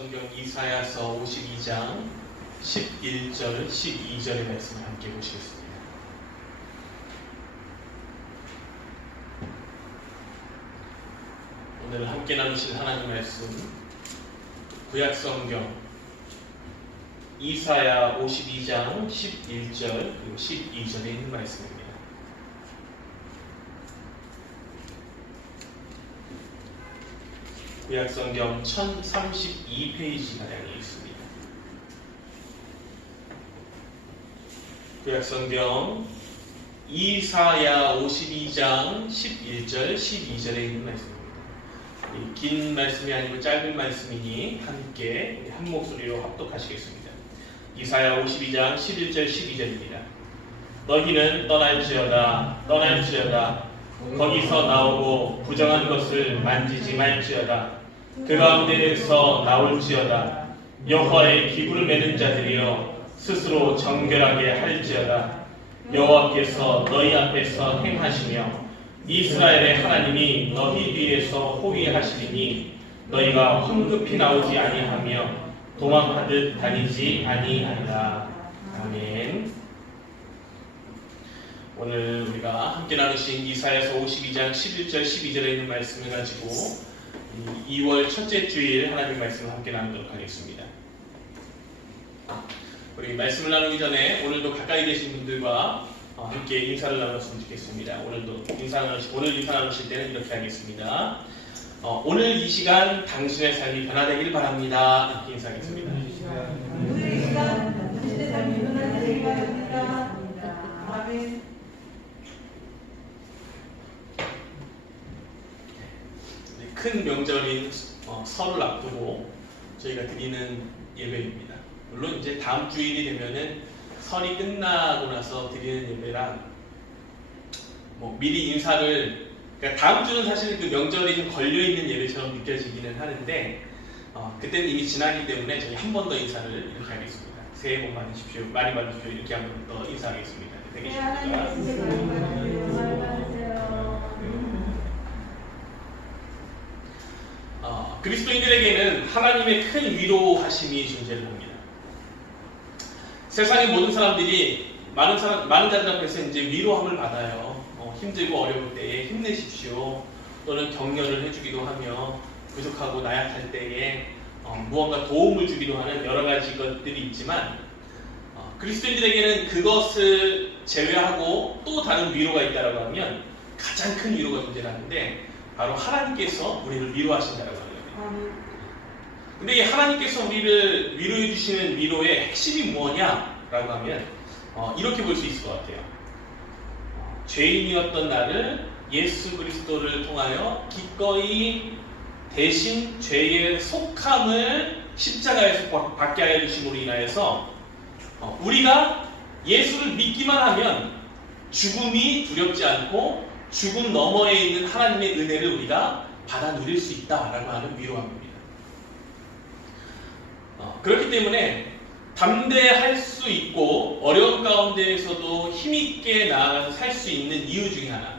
구약성경 이사야서 52장 11절, 12절의 말씀을 함께 보시겠습니다. 오늘 함께 나누실 하나님 말씀 구약성경 이사야 52장 11절 그리고 12절에 있는 말씀입니다. 구약성경 1032페이지가량이 있습니다. 구약성경 이사야 52장 11절 12절에 있는 말씀입니다. 긴 말씀이 아니고 짧은 말씀이니 함께 한 목소리로 합독하시겠습니다. 이사야 52장 11절 12절입니다. 너희는 떠날지어다 떠날지어다 거기서 나오고 부정한 것을 만지지 말지어다 그 가운데에서 나올지어다 여호와의 기구를 매는 자들이여 스스로 정결하게 할지어다 여호와께서 너희 앞에서 행하시며 이스라엘의 하나님이 너희 뒤에서 호위하시리니 너희가 황급히 나오지 아니하며 도망하듯 다니지 아니하리라. 아멘. 오늘 우리가 함께 나누신 이사야서 52장 11절 12절에 있는 말씀을 가지고 2월 첫째 주일 하나님 말씀을 함께 나누도록 하겠습니다. 우리 말씀을 나누기 전에 오늘도 가까이 계신 분들과 함께 인사를 나눴으면 좋겠습니다. 오늘 인사 나누실 때는 이렇게 하겠습니다. 오늘 이 시간 당신의 삶이 변화되길 바랍니다. 이렇게 인사하겠습니다. 오늘 이 시간 당신의 삶이 변화되길 바랍니다. 아멘. 큰 명절인 설을 앞두고 저희가 드리는 예배입니다. 물론 이제 다음 주일이 되면은 설이 끝나고 나서 드리는 예배랑 미리 인사를 그러니까 다음 주는 사실 그 명절이 좀 걸려 있는 예배처럼 느껴지기는 하는데 그때는 이미 지나기 때문에 저희 한 번 더 인사를 이렇게 하겠습니다. 새해 복 많으십시오. 많이 받으십시오. 이렇게 한 번 더 인사하겠습니다. 되겠습니까? 그리스도인들에게는 하나님의 큰 위로하심이 존재를 합니다. 세상의 모든 사람들이 많은 자들 앞에서 이제 위로함을 받아요. 힘들고 어려울 때에 힘내십시오. 또는 격려를 해주기도 하며 부족하고 나약할 때에 무언가 도움을 주기도 하는 여러 가지 것들이 있지만 그리스도인들에게는 그것을 제외하고 또 다른 위로가 있다고 하면 가장 큰 위로가 존재하는데 바로 하나님께서 우리를 위로하신다고 합니다. 근데 이 하나님께서 우리를 위로해 주시는 위로의 핵심이 뭐냐라고 하면 이렇게 볼 수 있을 것 같아요. 죄인이었던 나를 예수 그리스도를 통하여 기꺼이 대신 죄의 속함을 십자가에서 받게 하여 주심으로 인하여서 우리가 예수를 믿기만 하면 죽음이 두렵지 않고 죽음 너머에 있는 하나님의 은혜를 우리가 받아 누릴 수 있다라고 하는 위로함입니다. 그렇기 때문에 담대할 수 있고 어려운 가운데에서도 힘있게 나아가서 살 수 있는 이유 중에 하나,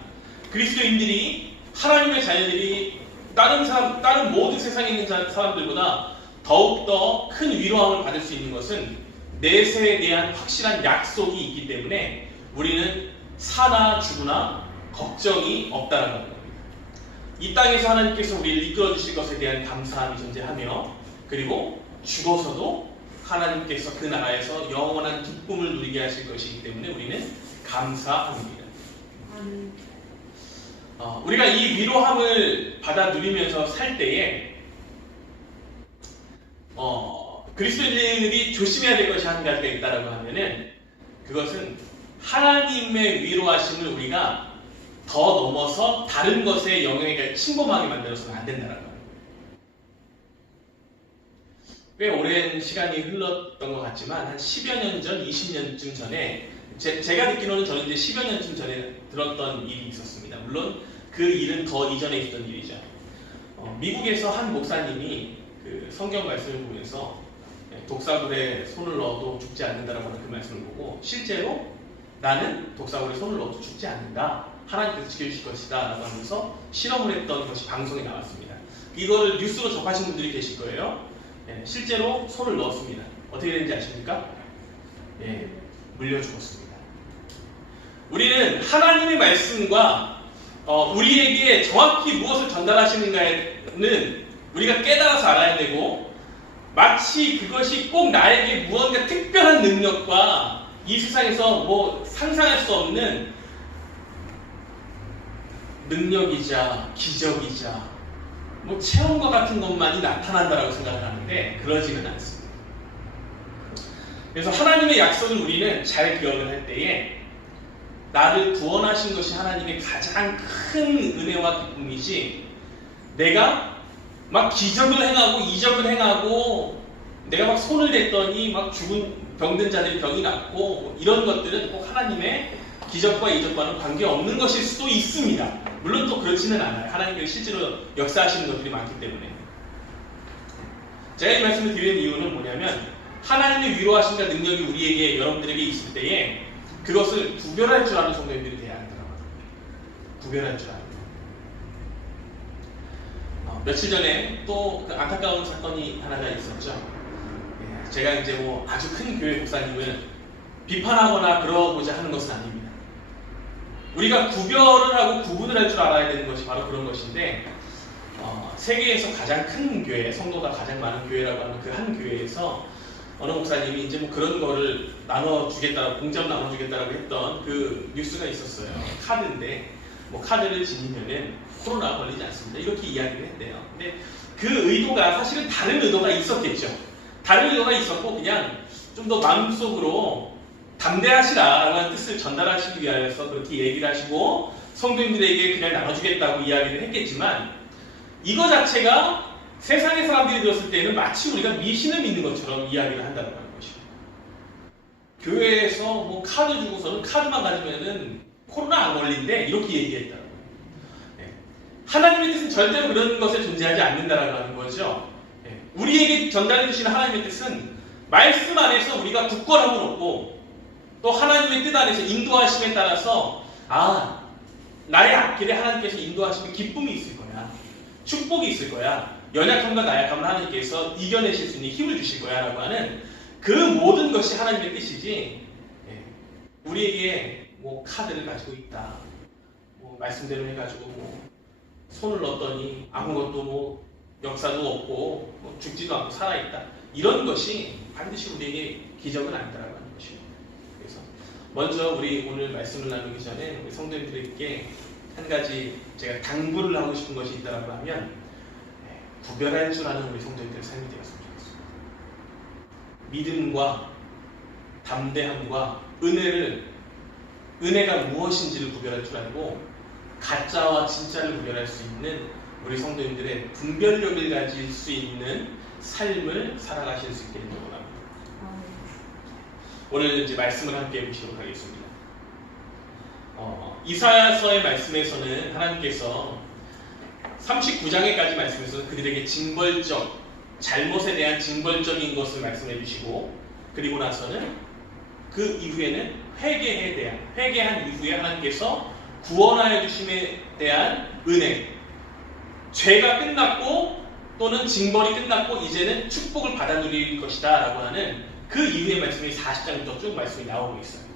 그리스도인들이 하나님의 자녀들이 다른 모든 세상에 있는 사람들보다 더욱더 큰 위로함을 받을 수 있는 것은 내세에 대한 확실한 약속이 있기 때문에 우리는 사나 죽으나 걱정이 없다는 겁니다. 이 땅에서 하나님께서 우리를 이끌어 주실 것에 대한 감사함이 존재하며 그리고 죽어서도 하나님께서 그 나라에서 영원한 기쁨을 누리게 하실 것이기 때문에 우리는 감사합니다. 우리가 이 위로함을 받아 누리면서 살 때에 그리스도인들이 조심해야 될 것이 한 가지가 있다고 하면은 그것은 하나님의 위로하심을 우리가 더 넘어서 다른 것에 영향을 침범하게 만들어서는 안 된다는 거예요. 꽤 오랜 시간이 흘렀던 것 같지만 한 10여 년 전, 20년쯤 전에 제가 듣기로는 저는 이제 10여 년쯤 전에 들었던 일이 있었습니다. 물론 그 일은 더 이전에 있던 일이죠. 미국에서 한 목사님이 그 성경 말씀을 보면서 독사굴에 손을 넣어도 죽지 않는다라고 하는 그 말씀을 보고 실제로 나는 독사굴에 손을 넣어도 죽지 않는다. 하나님께서 지켜주실 것이다 라고 하면서 실험을 했던 것이 방송에 나왔습니다. 이거를 뉴스로 접하신 분들이 계실 거예요. 실제로 손을 넣었습니다. 어떻게 되는지 아십니까? 물려 죽었습니다. 우리는 하나님의 말씀과 우리에게 정확히 무엇을 전달하시는가는 우리가 깨달아서 알아야 되고, 마치 그것이 꼭 나에게 무언가 특별한 능력과 이 세상에서 뭐 상상할 수 없는 능력이자 기적이자 뭐 체험과 같은 것만이 나타난다라고 생각을 하는데 그러지는 않습니다. 그래서 하나님의 약속을 우리는 잘 기억을 할 때에 나를 구원하신 것이 하나님의 가장 큰 은혜와 기쁨이지, 내가 막 기적을 행하고 이적을 행하고 내가 막 손을 댔더니 막 죽은 병든 자들이 병이 낫고 뭐 이런 것들은 꼭 하나님의 기적과 이적과는 관계없는 것일 수도 있습니다. 물론 또 그렇지는 않아요. 하나님께서 실제로 역사하시는 것들이 많기 때문에. 제가 이 말씀을 드리는 이유는 뭐냐면, 하나님의 위로하심과 능력이 우리에게, 여러분들에게 있을 때에 그것을 구별할 줄 아는 성도님들이 돼야 한다고요. 구별할 줄 아는. 며칠 전에 또 그 안타까운 사건이 하나가 있었죠. 제가 이제 뭐 아주 큰 교회 목사님을 비판하거나 그러고자 하는 것은 아닙니다. 우리가 구별을 하고 구분을 할 줄 알아야 되는 것이 바로 그런 것인데, 세계에서 가장 큰 교회, 성도가 가장 많은 교회라고 하는 그 한 교회에서 어느 목사님이 이제 뭐 그런 거를 나눠주겠다고, 공짜로 나눠주겠다고 했던 그 뉴스가 있었어요. 카드인데, 뭐 카드를 지니면은 코로나 걸리지 않습니다. 이렇게 이야기를 했대요. 근데 그 의도가 사실은 다른 의도가 있었겠죠. 다른 의도가 있었고, 그냥 좀 더 마음속으로 담대하시라라고 하는 뜻을 전달하시기 위해서 그렇게 얘기를 하시고 성도님들에게 그냥 나눠주겠다고 이야기를 했겠지만, 이거 자체가 세상의 사람들이 들었을 때는 마치 우리가 미신을 믿는 것처럼 이야기를 한다는 것이죠. 교회에서 뭐 카드 주고서는 카드만 가지면은 코로나 안 걸린대, 이렇게 얘기했다는 거예요. 하나님의 뜻은 절대로 그런 것에 존재하지 않는다라고 하는 거죠. 우리에게 전달해 주시는 하나님의 뜻은 말씀 안에서 우리가 굳건함을 얻고, 또 하나님의 뜻 안에서 인도하심에 따라서 나의 앞길에 하나님께서 인도하시면 기쁨이 있을 거야, 축복이 있을 거야, 연약함과 나약함을 하나님께서 이겨내실 수 있는 힘을 주실 거야 라고 하는 그 모든 것이 하나님의 뜻이지, 우리에게 뭐 카드를 가지고 있다, 뭐 말씀대로 해가지고 뭐 손을 넣었더니 아무것도 뭐 역사도 없고 뭐 죽지도 않고 살아있다, 이런 것이 반드시 우리에게 기적은 아니다라고 하는 것이에요. 그래서 먼저 우리 오늘 말씀을 나누기 전에 우리 성도님들에게 한 가지 제가 당부를 하고 싶은 것이 있다라고 하면, 구별할 줄 아는 우리 성도님들의 삶이 되었으면 좋겠습니다. 믿음과 담대함과 은혜가 무엇인지를 구별할 줄 알고, 가짜와 진짜를 구별할 수 있는 우리 성도님들의 분별력을 가질 수 있는 삶을 살아가실 수 있기를 원합니다. 오늘 이제 말씀을 함께 보시도록 하겠습니다. 이사야서의 말씀에서는 하나님께서 39장에까지 말씀에서 그들에게 잘못에 대한 징벌적인 것을 말씀해 주시고, 그리고 나서는 그 이후에는 회개한 이후에 하나님께서 구원하여 주심에 대한 은혜, 죄가 끝났고 또는 징벌이 끝났고 이제는 축복을 받아 누릴 것이다 라고 하는 그 이후의 말씀이 40장부터 쭉 말씀이 나오고 있어요.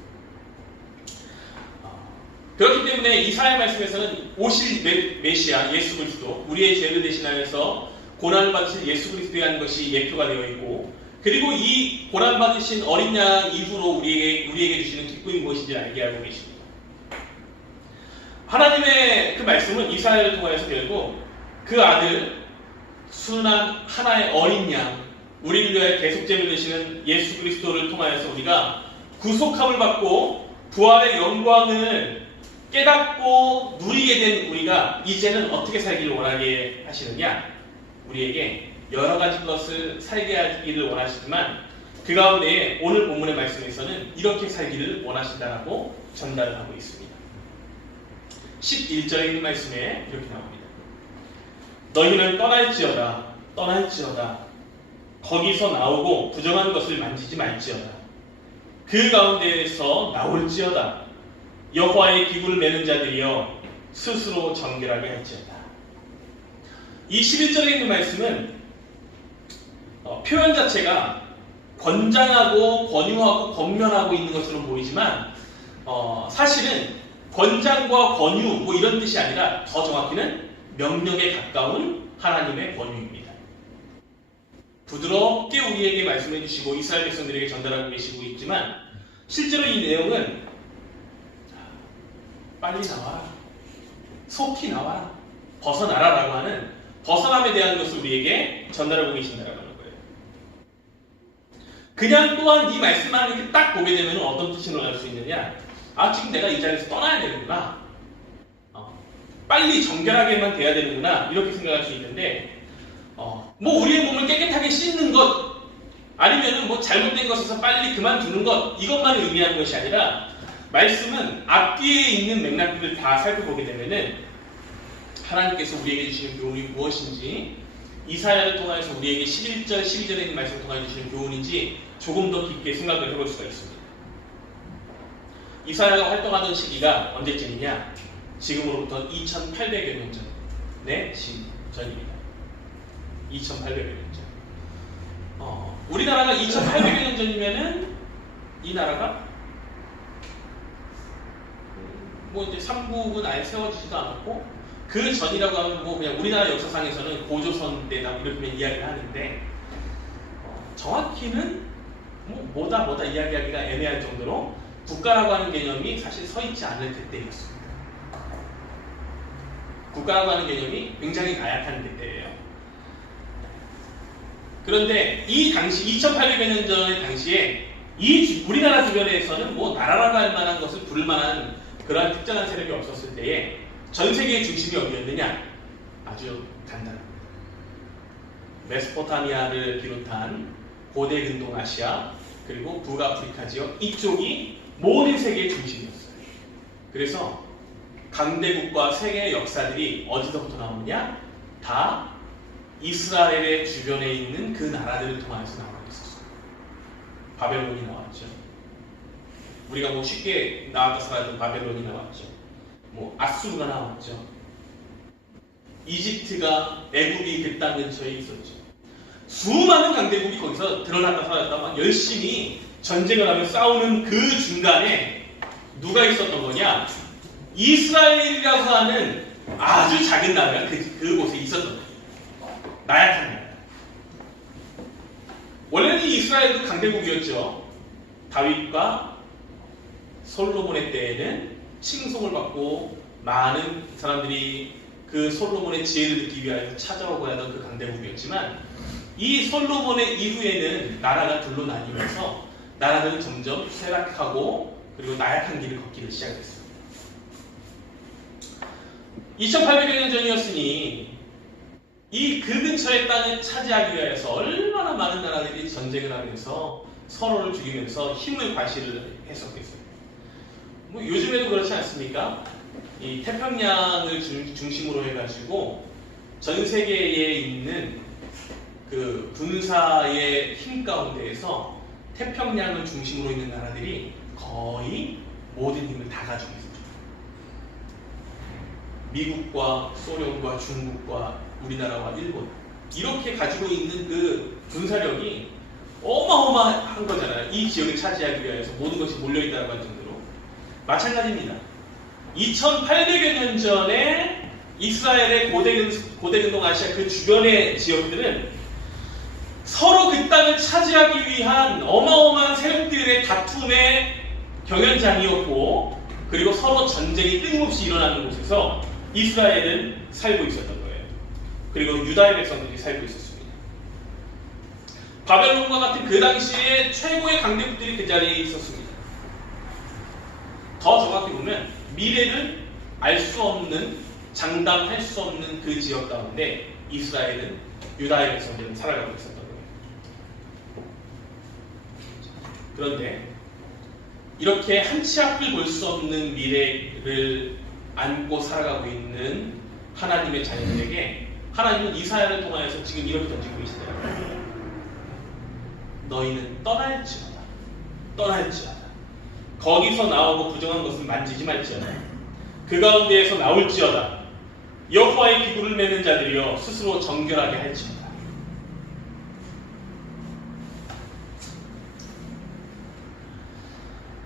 그렇기 때문에 이사야 말씀에서는 오실 메시아 예수 그리스도, 우리의 죄를 대신하여서 고난을 받으신 예수 그리스도에 대한 것이 예표가 되어 있고, 그리고 이 고난 받으신 어린 양 이후로 우리에게 주시는 기쁨이 무엇인지 알게 하고 계십니다. 하나님의 그 말씀은 이사야를 통하여서 결국 그 아들, 순한 하나의 어린 양, 우리를 위하여 대속죄를 되시는 예수 그리스도를 통하여서 우리가 구속함을 받고 부활의 영광을 깨닫고 누리게 된 우리가 이제는 어떻게 살기를 원하게 하시느냐? 우리에게 여러 가지 것을 살게 하기를 원하시지만 그 가운데 오늘 본문의 말씀에서는 이렇게 살기를 원하신다라고 전달을 하고 있습니다. 11절에 있는 말씀에 이렇게 나옵니다. 너희는 떠날지어다. 거기서 나오고 부정한 것을 만지지 말지어다. 그 가운데에서 나올지어다. 여호와의 기구를 매는 자들이여 스스로 정결하게 할지어다. 이 11절에 있는 말씀은 표현 자체가 권장하고 권유하고 권면하고 있는 것처럼 보이지만 사실은 권장과 권유 뭐 이런 뜻이 아니라 더 정확히는 명령에 가까운 하나님의 권유입니다. 부드럽게 우리에게 말씀해 주시고 이스라엘 백성들에게 전달하고 계시고 있지만 실제로 이 내용은 빨리 나와라, 속히 나와라, 벗어나라라고 하는 벗어남에 대한 것을 우리에게 전달하고 계신다라고 하는 거예요. 그냥 또한 이 말씀만 이렇게 딱 보게 되면 어떤 뜻으로 알 수 있느냐? 지금 내가 이 자리에서 떠나야 되는구나. 빨리 정결하게만 돼야 되는구나. 이렇게 생각할 수 있는데 뭐 우리의 몸을 깨끗하게 씻는 것 아니면은 뭐 잘못된 것에서 빨리 그만두는 것 이것만을 의미하는 것이 아니라 말씀은 앞뒤에 있는 맥락들을 다 살펴보게 되면은 하나님께서 우리에게 주시는 교훈이 무엇인지 이사야를 통해서 우리에게 11절, 12절에 있는 말씀을 통해 주시는 교훈인지 조금 더 깊게 생각을 해볼 수가 있습니다. 이사야가 활동하던 시기가 언제쯤이냐? 지금으로부터 2800여 년 전의 전입니다. 2800여 년 전. 우리나라가 2800여 년 전이면은 이 나라가 뭐 이제 삼국은 아예 세워지지도 않았고 그 전이라고 하면 뭐 그냥 우리나라 역사상에서는 고조선 때다 이렇게 이야기를 하는데 정확히는 뭐다 이야기하기가 애매할 정도로 국가라고 하는 개념이 사실 서 있지 않을 때였습니다. 국가라고 하는 개념이 굉장히 나약한 때예요. 그런데 이 당시 2800여 년 전의 당시에 우리나라 주변에서는 뭐 나라라고 할 만한 것을 부를 만한 그러한 특정한 세력이 없었을 때에 전 세계의 중심이 어디였느냐? 아주 간단합니다. 메소포타미아를 비롯한 고대 근동 아시아 그리고 북아프리카 지역 이쪽이 모든 세계의 중심이었어요. 그래서 강대국과 세계의 역사들이 어디서부터 나오느냐? 다 이스라엘의 주변에 있는 그 나라들을 통해서 나오고 있었어요. 바벨론이 나왔죠. 우리가 뭐 쉽게 나왔다 살았던 바벨론이 나왔죠. 뭐 아수르가 나왔죠. 이집트가 애굽이 그 땅 근처에 있었죠. 수많은 강대국이 거기서 드러났다 살았다 막 열심히 전쟁을 하며 싸우는 그 중간에 누가 있었던 거냐? 이스라엘이라고 하는 아주 작은 나라가 그곳에 있었던 거예요. 나약한 나라. 원래는 이스라엘도 강대국이었죠. 다윗과 솔로몬의 때에는 칭송을 받고 많은 사람들이 그 솔로몬의 지혜를 듣기 위하여 찾아오고 하던 그 강대국이었지만 이 솔로몬의 이후에는 나라가 둘로 나뉘면서 나라들은 점점 쇠락하고 그리고 나약한 길을 걷기를 시작했습니다. 2800여 년 전이었으니 그 근처의 땅을 차지하기 위해서 얼마나 많은 나라들이 전쟁을 하면서 서로를 죽이면서 힘을 과시를 했었겠어요. 뭐 요즘에도 그렇지 않습니까? 이 태평양을 중심으로 해가지고 전 세계에 있는 그 군사의 힘 가운데에서 태평양을 중심으로 있는 나라들이 거의 모든 힘을 다 가지고 있습니다. 미국과 소련과 중국과 우리나라와 일본 이렇게 가지고 있는 그 군사력이 어마어마한 거잖아요. 이 지역을 차지하기 위해서 모든 것이 몰려있다고 할 정도로 마찬가지입니다. 2800여 년 전에 이스라엘의 고대 근동 아시아 그 주변의 지역들은 서로 그 땅을 차지하기 위한 어마어마한 세력들의 다툼의 경연장이었고 그리고 서로 전쟁이 끊임없이 일어나는 곳에서 이스라엘은 살고 있었던 거예요. 그리고 유다의 백성들이 살고 있었습니다. 바벨론과 같은 그 당시에 최고의 강대국들이 그 자리에 있었습니다. 더 정확히 보면 미래를 알 수 없는 장담할 수 없는 그 지역 가운데 이스라엘은 유다의 백성들은 살아가고 있었던 거예요. 그런데 이렇게 한치 앞을 볼 수 없는 미래를 안고 살아가고 있는 하나님의 자녀들에게 하나님은 이사야를 통하여서 지금 이렇게 던지고 계시더라고요. 너희는 떠날지어다. 거기서 나오고 부정한 것은 만지지 말지어다. 그 가운데에서 나올지어다. 여호와의 기구를 매는 자들이여 스스로 정결하게 할지어다.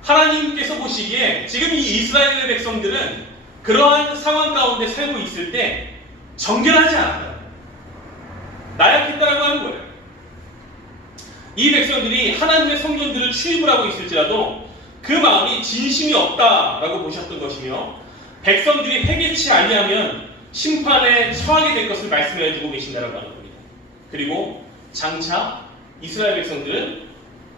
하나님께서 보시기에 지금 이 이스라엘의 백성들은 그러한 상황 가운데 살고 있을 때 정결하지 않았다. 나약했다라고 하는 거예요. 이 백성들이 하나님의 성전들을 출입을 하고 있을지라도 그 마음이 진심이 없다라고 보셨던 것이며 백성들이 회개치 아니하면 심판에 처하게 될 것을 말씀해 주고 계신다라고 하는 겁니다. 그리고 장차 이스라엘 백성들은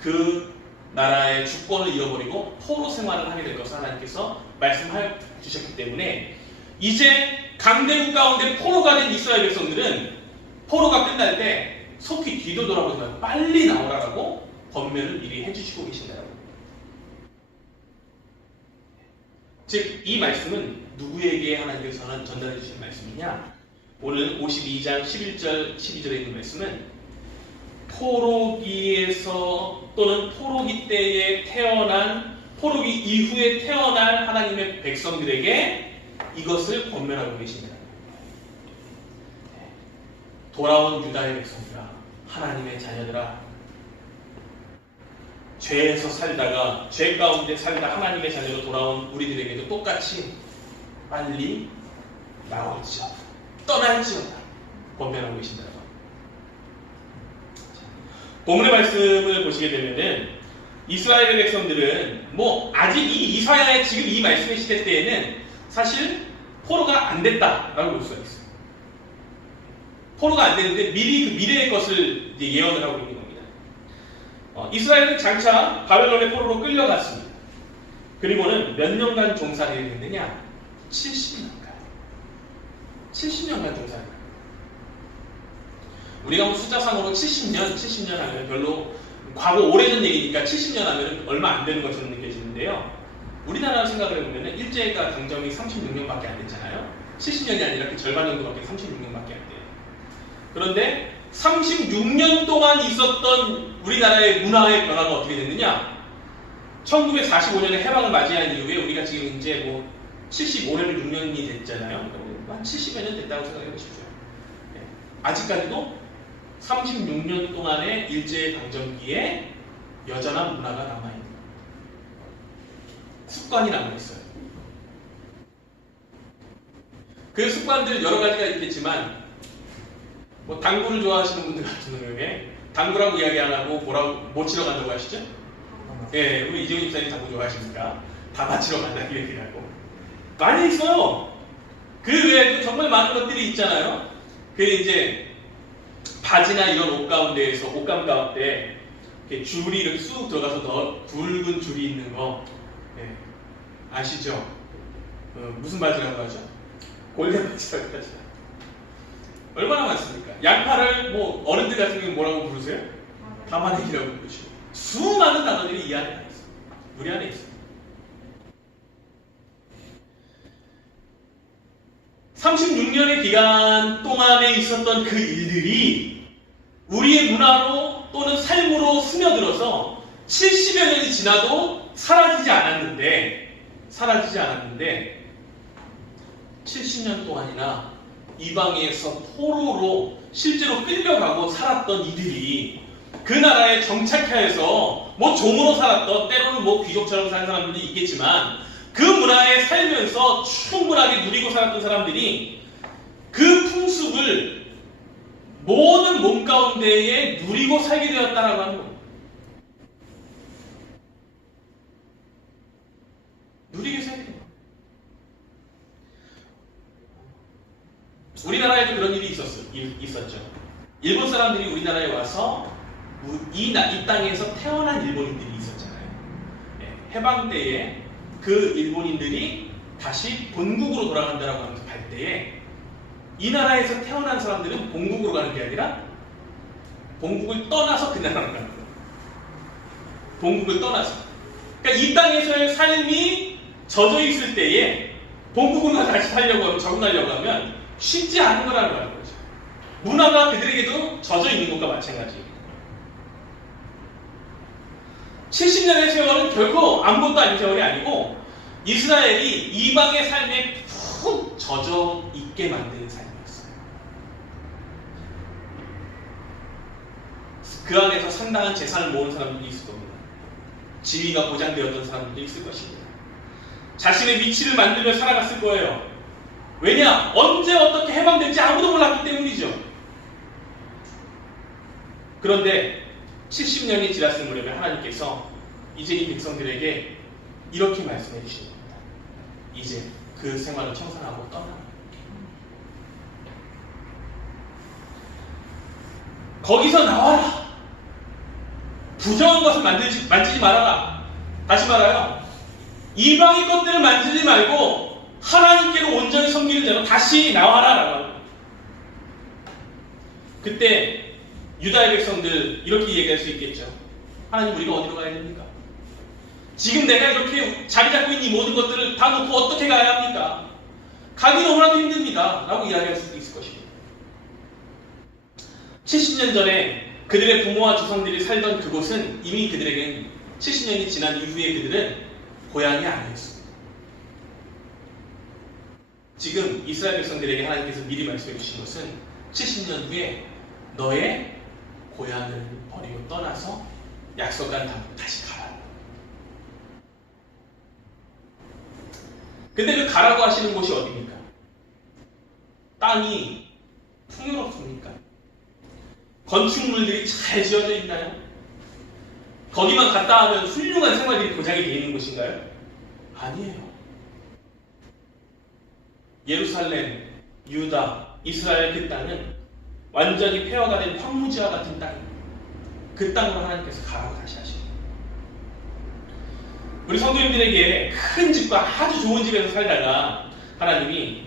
그 나라의 주권을 잃어버리고 포로 생활을 하게 될 것을 하나님께서 말씀해 주셨기 때문에 이제 강대국 가운데 포로가 된 이스라엘 백성들은 포로가 끝날 때 속히 뒤도 돌아보지 말고 빨리 나오라라고 권면을 미리 해주시고 계신다라고. 즉 이 말씀은 누구에게 하나님께서 전달해 주신 말씀이냐? 오늘 52장 11절 12절에 있는 말씀은 포로기에서 또는 포로기 때에 태어난 포로기 이후에 태어날 하나님의 백성들에게 이것을 권면하고 계십니다. 돌아온 유다의 백성들아, 하나님의 자녀들아, 죄에서 살다가 죄 가운데 살다 하나님의 자녀로 돌아온 우리들에게도 똑같이 빨리 나올지어다, 떠날지어다 권면하고 계신다. 본문의 말씀을 보시게 되면은 이스라엘의 백성들은 아직 이 이사야의 지금 이 말씀의 시대 때에는 사실 포로가 안 됐다라고 볼 수가 있어요. 포로가 안 되는데 미리 그 미래의 것을 이제 예언을 하고 있는 겁니다. 이스라엘은 장차 바벨론의 포로로 끌려갔습니다. 그리고는 몇 년간 종살이를 했느냐? 70년간. 70년간 종살이. 우리가 숫자상으로 70년 하면 별로 과거 오래전 얘기니까 70년 하면 얼마 안 되는 것처럼 느껴지는데요. 우리나라 생각을 해보면 일제가 강점이 36년밖에 안 됐잖아요. 70년이 아니라 그 절반 정도밖에 36년밖에 안 돼요. 그런데 36년 동안 있었던 우리나라의 문화의 변화가 어떻게 됐느냐? 1945년에 해방을 맞이한 이후에 우리가 지금 이제 75년을 6년이 됐잖아요. 한 70여 년 됐다고 생각해 보십시오. 아직까지도 36년 동안의 일제강점기에 여전한 문화가 남아있는 습관이 남아있어요. 그 습관들 여러 가지가 있겠지만 당구를 좋아하시는 분들 같은 경우에 당구라고 이야기 안 하고 뭐 치러 간다고 하시죠? 예, 우리 이재훈 집사님 당구 좋아하십니까? 다 맞히러 간다고 얘기하고 많이 있어요. 그 외에도 정말 많은 것들이 있잖아요. 그 이제 바지나 이런 옷 가운데에서 옷감 가운데 이렇게 줄이 이렇게 쑥 들어가서 더 굵은 줄이 있는 거 아시죠? 무슨 바지라고 하죠? 골렘 바지라고 하죠. 얼마나 많습니까? 양파를 어른들 같은 경우는 뭐라고 부르세요? 담아내기라고 부르시고 수많은 단어들이 이 안에 있어요. 우리 안에 있어요. 36년의 기간 동안에 있었던 그 일들이 우리의 문화로 또는 삶으로 스며들어서 70여 년이 지나도 사라지지 않았는데 70년 동안이나 이방에서 포로로 실제로 끌려가고 살았던 이들이 그 나라에 정착하여서 종으로 살았던 때로는 귀족처럼 사는 사람들도 있겠지만 그 문화에 살면서 충분하게 누리고 살았던 사람들이 그 풍습을 모든 몸 가운데에 누리고 살게 되었다라고 하는 겁니다. 누리게 살게 됩니다. 우리나라에도 그런 일이 있었죠. 일본 사람들이 우리나라에 와서 이 땅에서 태어난 일본인들이 있었잖아요. 해방 때에 그 일본인들이 다시 본국으로 돌아간다라고 하면서 갈 때에 이 나라에서 태어난 사람들은 본국으로 가는 게 아니라 본국을 떠나서 그 나라로 가는 거예요. 본국을 떠나서. 그러니까 이 땅에서의 삶이 젖어 있을 때에 본국으로 다시 살려고 하면 적응하려고 하면 쉽지 않은 거라는 거죠. 문화가 그들에게도 젖어 있는 것과 마찬가지예요. 70년의 세월은 결코 아무것도 아닌 세월이 아니고 이스라엘이 이방의 삶에 푹 젖어 있게 만드는 삶이었어요. 그 안에서 상당한 재산을 모은 사람들이 있을 겁니다. 지위가 보장되었던 사람들도 있을 것입니다. 자신의 위치를 만들며 살아갔을 거예요. 왜냐? 언제 어떻게 해방될지 아무도 몰랐기 때문이죠. 그런데 70년이 지났을 무렵에 하나님께서 이제 이 백성들에게 이렇게 말씀해 주십니다. 이제 그 생활을 청산하고 떠나라. 거기서 나와라. 부정한 것을 만지지 말아라. 다시 말하여 이방의 것들을 만지지 말고 하나님께로 온전히 섬기는 대로 다시 나와라 라고 합니다. 그때 유다의 백성들 이렇게 얘기할 수 있겠죠. 하나님, 우리가 어디로 가야 됩니까? 지금 내가 이렇게 자리 잡고 있는 이 모든 것들을 다 놓고 어떻게 가야 합니까? 가기 너무나도 힘듭니다 라고 이야기할 수도 있을 것입니다. 70년 전에 그들의 부모와 조상들이 살던 그곳은 이미 그들에게는 70년이 지난 이후에 그들은 고향이 아니었습니다. 지금 이스라엘 백성들에게 하나님께서 미리 말씀해 주신 것은 70년 후에 너의 고향을 버리고 떠나서 약속한 땅으로 다시 가라. 근데 그 가라고 하시는 곳이 어디입니까? 땅이 풍요롭습니까? 건축물들이 잘 지어져 있나요? 거기만 갔다 하면 훌륭한 생활이 보장이 되어 있는 곳인가요? 아니에요. 예루살렘, 유다, 이스라엘 그 땅은 완전히 폐허가 된 황무지와 같은 땅입니다. 그 땅으로 하나님께서 가라고 다시 하십니다. 우리 성도님들에게 큰 집과 아주 좋은 집에서 살다가 하나님이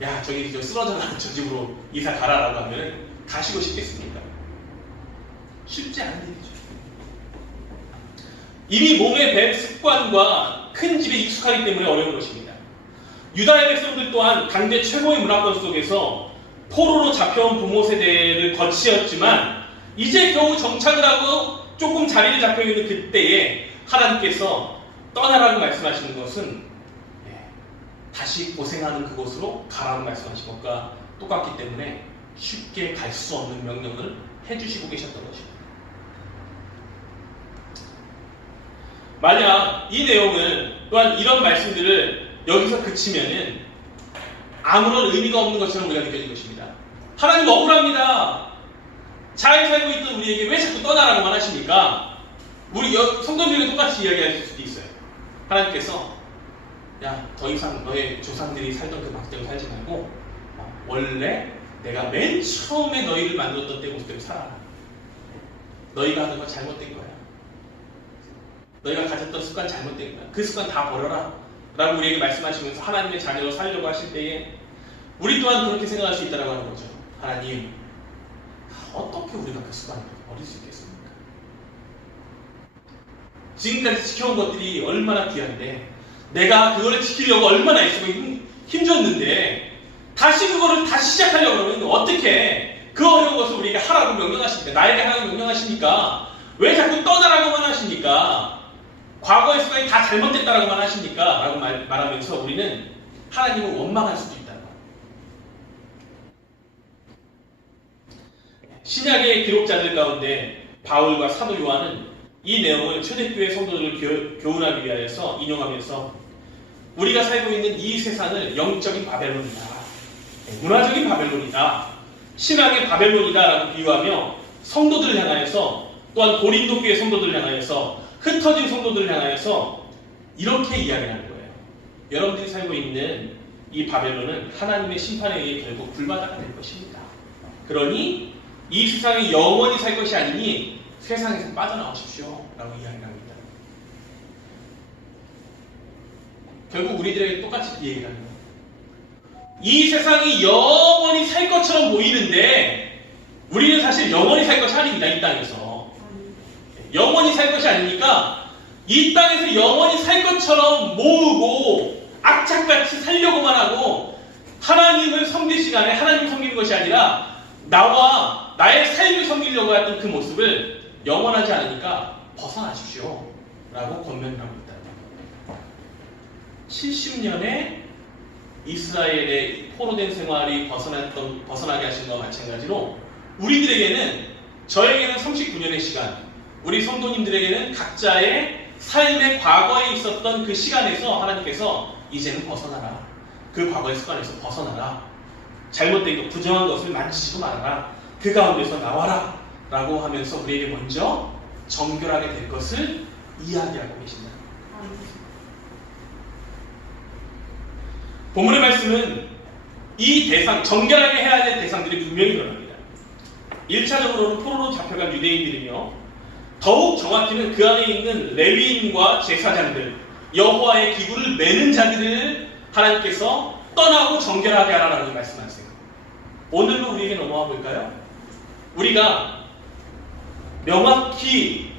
야, 저기 쓰러져 나는 저 집으로 이사 가라라고 하면 가시고 싶겠습니까? 쉽지 않은 일이죠. 이미 몸에 밴 습관과 큰 집에 익숙하기 때문에 어려운 것입니다. 유다의 백성들 또한 당대 최고의 문화권 속에서 포로로 잡혀온 부모 세대를 거치었지만 이제 겨우 정착을 하고 조금 자리를 잡혀 있는 그때에 하나님께서 떠나라고 말씀하시는 것은 다시 고생하는 그곳으로 가라고 말씀하신 것과 똑같기 때문에 쉽게 갈 수 없는 명령을 해주시고 계셨던 것입니다. 만약 이 내용은 또한 이런 말씀들을 여기서 그치면은 아무런 의미가 없는 것처럼 우리가 느껴질 것입니다. 하나님 억울합니다. 잘 살고 있던 우리에게 왜 자꾸 떠나라고만 하십니까? 우리 성도님들과 똑같이 이야기할 수도 있어요. 하나님께서 야, 더 이상 너의 조상들이 살던 그 방식대로 살지 말고 원래 내가 맨 처음에 너희를 만들었던 때 모습대로 살아라. 너희가 하는 건 잘못된 거야. 너희가 가졌던 습관 잘못된 거야. 그 습관 다 버려라 라고 우리에게 말씀하시면서 하나님의 자녀로 살려고 하실 때에 우리 또한 그렇게 생각할 수 있다고 하는 거죠. 하나님, 어떻게 우리가 그 습관을 버릴 수 있겠습니까? 지금까지 지켜온 것들이 얼마나 귀한데 내가 그거를 지키려고 얼마나 힘줬는데 다시 그거를 다시 시작하려고 그러면 어떻게 그 어려운 것을 우리에게 하라고 명령하십니까? 나에게 하라고 명령하십니까? 왜 자꾸 떠나라고만 하십니까? 과거의 습관이 다 잘못됐다라고만 하십니까? 라고 말하면서 우리는 하나님을 원망할 수도 있다는 거예요. 신약의 기록자들 가운데 바울과 사도 요한은 이 내용을 초대교회 성도들을 교훈하기 위하여서 인용하면서 우리가 살고 있는 이 세상을 영적인 바벨론이다, 문화적인 바벨론이다, 신앙의 바벨론이다 라고 비유하며 성도들을 향하여서 또한 고린도 교회 성도들을 향하여서 흩어진 성도들을 향하여서 이렇게 이야기하는 거예요. 여러분들이 살고 있는 이 바벨론은 하나님의 심판에 의해 결국 불바다가 될 것입니다. 그러니 이 세상에 영원히 살 것이 아니니 세상에서 빠져나오십시오 라고 이야기합니다. 결국 우리들에게 똑같이 이 얘기를 합니다. 이 세상이 영원히 살 것처럼 보이는데 우리는 사실 영원히 살 것이 아닙니다. 이 땅에서 영원히 살 것이 아니니까 이 땅에서 영원히 살 것처럼 모으고 악착같이 살려고만 하고 하나님을 섬길 시간에 하나님을 섬기는 것이 아니라 나와 나의 삶을 섬기려고 했던 그 모습을 영원하지 않으니까 벗어나십시오 라고 권면하고 있다. 70년에 이스라엘의 포로된 생활이 벗어나게 하신 것과 마찬가지로 우리들에게는, 저에게는 39년의 시간, 우리 성도님들에게는 각자의 삶의 과거에 있었던 그 시간에서 하나님께서 이제는 벗어나라. 그 과거의 습관에서 벗어나라. 잘못된 것, 부정한 것을 만지지도 말아라. 그 가운데서 나와라. 라고 하면서 우리에게 먼저 정결하게 될 것을 이야기하고 계십니다. 본문의 말씀은 이 대상, 정결하게 해야 될 대상들이 분명히 드러납니다. 1차적으로는 포로로 잡혀간 유대인들이며 더욱 정확히는 그 안에 있는 레위인과 제사장들, 여호와의 기구를 매는 자들을 하나님께서 떠나고 정결하게 하라라고 말씀하세요. 오늘로 우리에게 넘어와 볼까요? 우리가 명확히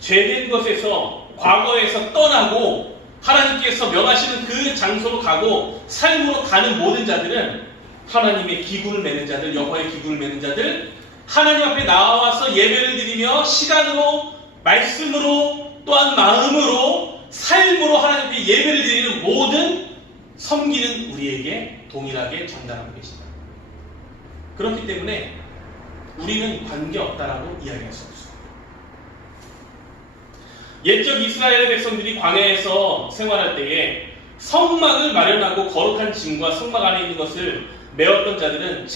죄된 것에서 과거에서 떠나고 하나님께서 명하시는 그 장소로 가고 삶으로 가는 모든 자들은 하나님의 기구를 매는 자들, 여호와의 기구를 매는 자들, 하나님 앞에 나와서 예배를 드리며 시간으로, 말씀으로, 또한 마음으로, 삶으로 하나님 앞에 예배를 드리는 모든 섬기는 우리에게 동일하게 전달하고 계십니다. 그렇기 때문에 우리는 관계없다라고 이야기할 수 없습니다. 옛적 이스라엘 백성들이 광야에서 생활할 때에 성막을 마련하고 거룩한 짐과 성막 안에 있는 것을 메었던 자들은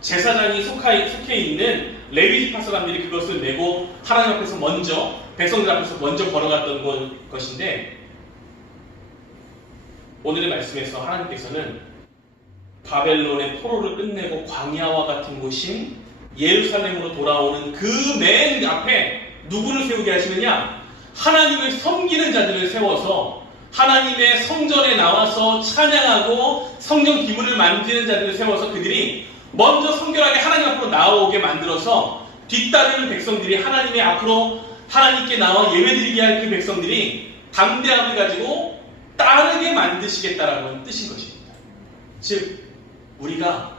제사장이 속해 있는 레위지파 사람들이 그것을 메고 하나님 앞에서 먼저, 백성들 앞에서 먼저 걸어갔던 것인데, 오늘의 말씀에서 하나님께서는 바벨론의 포로를 끝내고 광야와 같은 곳인 예루살렘으로 돌아오는 그 맨 앞에 누구를 세우게 하시느냐? 하나님을 섬기는 자들을 세워서 하나님의 성전에 나와서 찬양하고 성전 기물을 만드는 자들을 세워서 그들이 먼저 성결하게 하나님 앞으로 나오게 만들어서 뒤따르는 백성들이 하나님의 앞으로 하나님께 나와 예배드리게 할 그 백성들이 담대함을 가지고 따르게 만드시겠다라는 뜻인 것입니다. 즉 우리가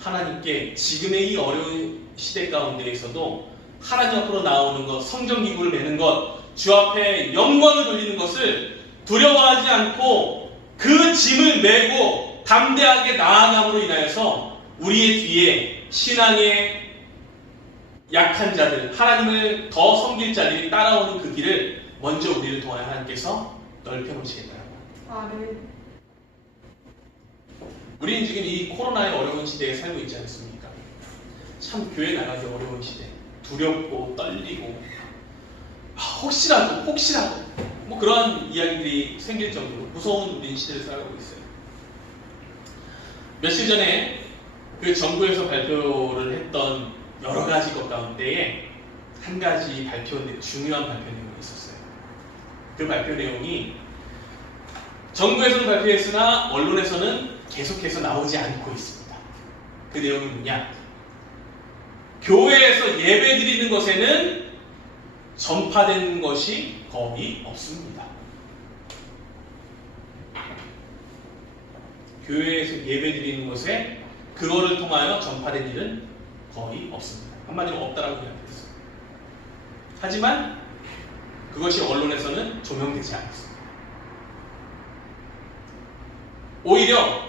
하나님께 지금의 이 어려운 시대 가운데에서도 하나님 앞으로 나오는 것, 성전 기구를 매는 것, 주 앞에 영광을 돌리는 것을 두려워하지 않고 그 짐을 메고 담대하게 나아감으로 인하여서 우리의 뒤에 신앙의 약한 자들, 하나님을 더 섬길 자들이 따라오는 그 길을 먼저 우리를 통하여 하나님께서 넓혀 놓으시겠다는 것. 아멘. 우리는 지금 이 코로나의 어려운 시대에 살고 있지 않습니까? 참 교회 나가기 어려운 시대, 두렵고 떨리고 혹시라도 뭐 그러한 이야기들이 생길 정도로 무서운 우리 시대를 살아가고 있어요. 며칠 전에 그 정부에서 발표를 했던 여러 가지 것 가운데에 한 가지 중요한 발표 내용이 있었어요. 그 발표 내용이 정부에서는 발표했으나 언론에서는 계속해서 나오지 않고 있습니다. 그 내용이 뭐냐? 교회에서 예배 드리는 것에는 전파되는 것이 거의 없습니다. 교회에서 예배 드리는 것에 그거를 통하여 전파된 일은 거의 없습니다. 한마디로 없다라고 이야기했어요. 하지만 그것이 언론에서는 조명되지 않습니다. 오히려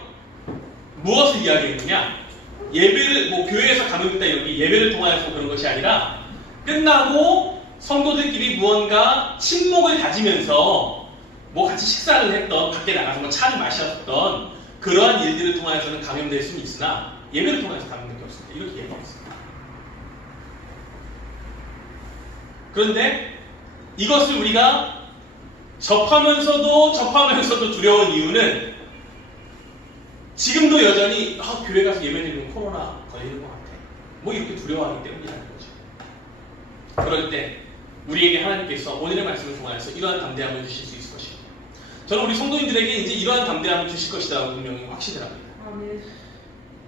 무엇을 이야기했느냐? 예배를 교회에서 감염됐다 이렇게 예배를 통하여서 그런 것이 아니라 끝나고 성도들끼리 무언가 친목을 다지면서 같이 식사를 했던, 밖에 나가서 차를 마셨던 그러한 일들을 통하여서는 감염될 수는 있으나 예배를 통해서 감염될 게 없습니다. 이렇게 얘기했습니다. 그런데 이것을 우리가 접하면서도 두려운 이유는 지금도 여전히 교회 가서 예배드리면 코로나 걸리는 것 같아. 이렇게 두려워하기 때문이라는 거죠. 그럴 때 우리에게 하나님께서 오늘의 말씀을 통하여서 이러한 담대함을 주실 수 있을 것입니다. 저는 우리 성도님들에게 이제 이러한 담대함을 주실 것이라고 분명히 확신을 합니다. 아멘.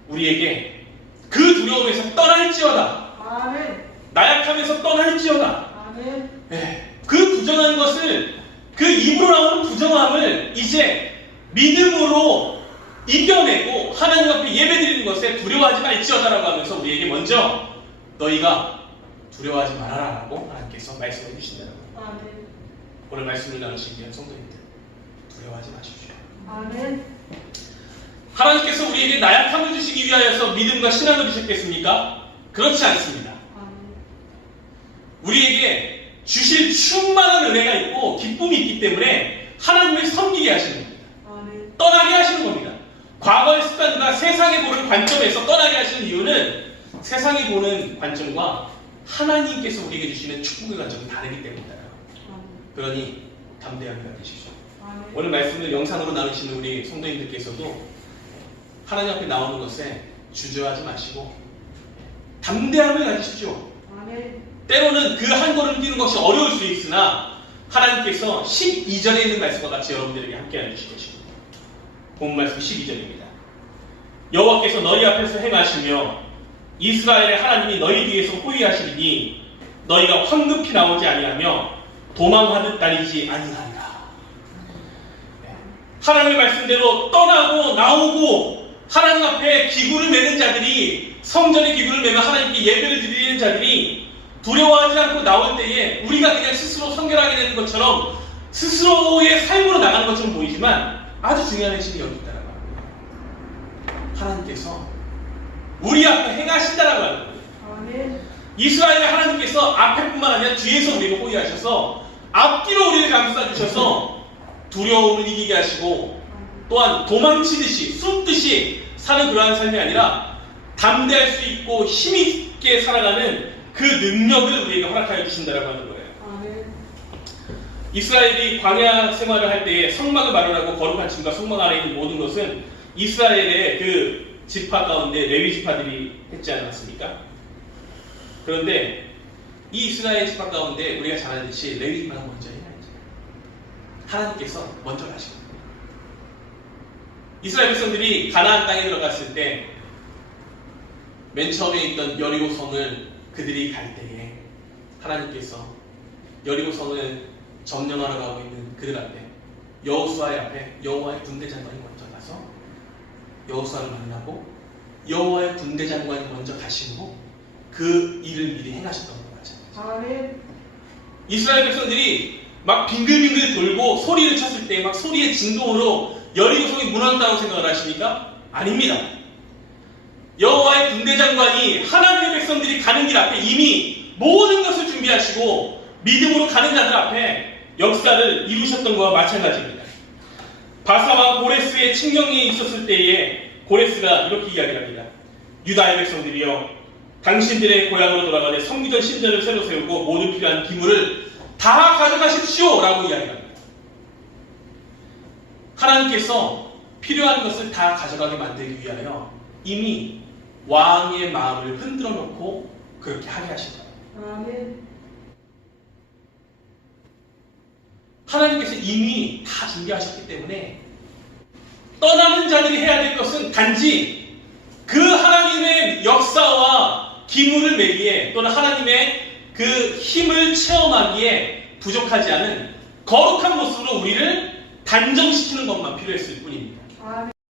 우리에게 그 두려움에서 떠날지어다. 아멘. 나약함에서 떠날지어다. 아멘. 네. 그 부정한 것을, 그 입으로 나오는 부정함을 이제 믿음으로 이겨내고 하나님 앞에 예배드리는 것에 두려워하지 말지어다라고 하면서 우리에게 먼저 너희가 두려워하지 말아라 라고 하나님께서 말씀해 주신다는 거예요. 아멘. 오늘 말씀을 나누시기 위한 성도님들, 두려워하지 마십시오. 아멘. 하나님께서 우리에게 나약함을 주시기 위하여서 믿음과 신앙을 주셨겠습니까? 그렇지 않습니다. 아멘. 우리에게 주실 충만한 은혜가 있고 기쁨이 있기 때문에 하나님을 섬기게 하시는 겁니다. 아멘. 떠나게 하시는 겁니다. 과거의 습관과 세상이 보는 관점에서 떠나게 하시는 이유는 세상이 보는 관점과 하나님께서 우리에게 주시는 축복의 관점이 다르기 때문이에요. 그러니 담대함이 가지십시오. 아멘. 오늘 말씀을 영상으로 나누시는 우리 성도님들께서도 하나님 앞에 나오는 것에 주저하지 마시고 담대함을 가지십시오. 아멘. 때로는 그 한 걸음 뛰는 것이 어려울 수 있으나 하나님께서 12절에 있는 말씀과 같이 여러분들에게 함께하여 주실 것입니다. 본 말씀 12절입니다. 여호와께서 너희 앞에서 행하시며 이스라엘의 하나님이 너희 뒤에서 호위하시리니 너희가 황급히 나오지 아니하며 도망하듯 다니지 아니하리라. 하나님의 말씀대로 떠나고 나오고 하나님 앞에 기구를 매는 자들이, 성전의 기구를 매며 하나님께 예배를 드리는 자들이 두려워하지 않고 나올 때에 우리가 그냥 스스로 성결하게 되는 것처럼 스스로의 삶으로 나가는 것처럼 보이지만 아주 중요한 핵심이 여기 있다는 겁니다. 하나님께서 우리 앞에 행하신다라고 하는 거예요. 아멘. 이스라엘의 하나님께서 앞에뿐만 아니라 뒤에서 우리를 호위하셔서 앞뒤로 우리를 감싸주셔서 두려움을 이기게 하시고 또한 도망치듯이 숨듯이 사는 그러한 삶이 아니라 담대할 수 있고 힘있게 살아가는 그 능력을 우리에게 허락하여 주신다라고 하는 거예요. 아멘. 이스라엘이 광야 생활을 할 때에 성막을 마련하고 거룩한 짐과 성막 안에 있는 모든 것은 이스라엘의 그 지파 가운데 레위 지파들이 했지 않았습니까? 그런데 이 이스라엘 지파 가운데 우리가 잘 알듯이 레위 지파가 먼저 해야죠. 하나님께서 먼저 가신 겁니다. 이스라엘 백성들이 가나안 땅에 들어갔을 때 맨 처음에 있던 여리고 성을 그들이 갈 때에 하나님께서 여리고 성을 점령하러 가고 있는 그들 앞에 여호수아의 앞에 여호와의 군대 장관이 먼저 가서 여호수아를 만나고 여호와의 군대 장관이 먼저 가시고 그 일을 미리 행하셨던 것 같아요. 아멘. 이스라엘 백성들이 막 빙글빙글 돌고 소리를 쳤을 때 막 소리의 진동으로 여리고 성이 무너졌다고 생각을 하십니까? 아닙니다. 여호와의 군대 장관이 하나님의 백성들이 가는 길 앞에 이미 모든 것을 준비하시고 믿음으로 가는 자들 앞에 역사를 이루셨던 것과 마찬가지입니다. 바사와 고레스의 칙령이 있었을 때에 고레스가 이렇게 이야기합니다. 유다의 백성들이여 당신들의 고향으로 돌아가되 성기전 신전을 새로 세우고 모든 필요한 기물을 다 가져가십시오 라고 이야기합니다. 하나님께서 필요한 것을 다 가져가게 만들기 위하여 이미 왕의 마음을 흔들어 놓고 그렇게 하게 하신 거예요. 아멘. 하나님께서 이미 다 준비하셨기 때문에 떠나는 자들이 해야 될 것은 단지 그 하나님의 역사와 기물을 매기에 또는 하나님의 그 힘을 체험하기에 부족하지 않은 거룩한 모습으로 우리를 단정시키는 것만 필요했을 뿐입니다. 아멘.